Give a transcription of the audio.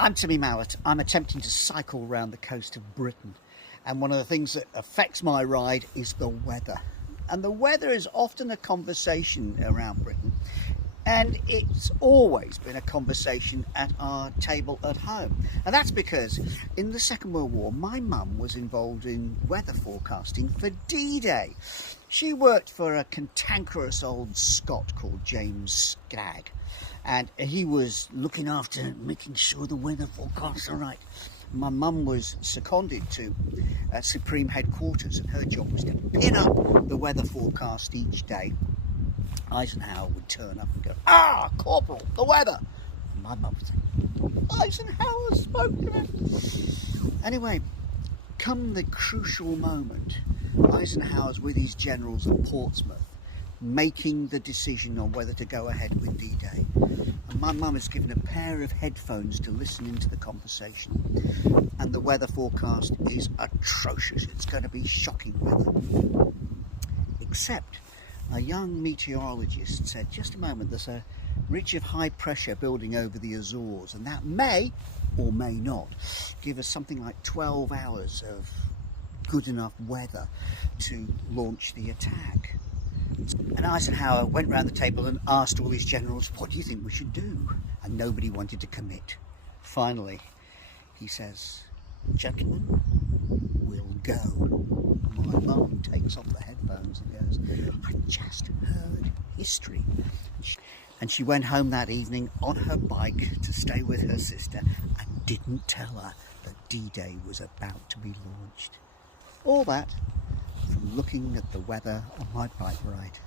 I'm Timmy Mallett. I'm attempting to cycle around the coast of Britain, and one of the things that affects my ride is the weather. And the weather is often a conversation around Britain, and it's always been a conversation at our table at home. And that's because in the Second World War, my mum was involved in weather forecasting for D-Day. She worked for a cantankerous old Scot called James Skagg, and he was looking after making sure the weather forecasts are right. My mum was seconded to Supreme Headquarters, and her job was to pin up the weather forecast each day. Eisenhower would turn up and go, "Ah, Corporal, the weather!" And my mum would say, "Eisenhower's spoken." Anyway, come the crucial moment, Eisenhower's with his generals at Portsmouth, making the decision on whether to go ahead with D-Day. And my mum is given a pair of headphones to listen into the conversation. And the weather forecast is atrocious. It's going to be shocking weather. Except a young meteorologist said, just a moment, there's a ridge of high pressure building over the Azores, and that may or may not give us something like 12 hours of good enough weather to launch the attack. And Eisenhower went round the table and asked all his generals, "What do you think we should do?" And nobody wanted to commit. Finally, he says, "Gentlemen, we'll go." My mum takes off the headphones and goes, "I just heard history." And she went home that evening on her bike to stay with her sister and didn't tell her that D-Day was about to be launched. All that from looking at the weather on my bike ride.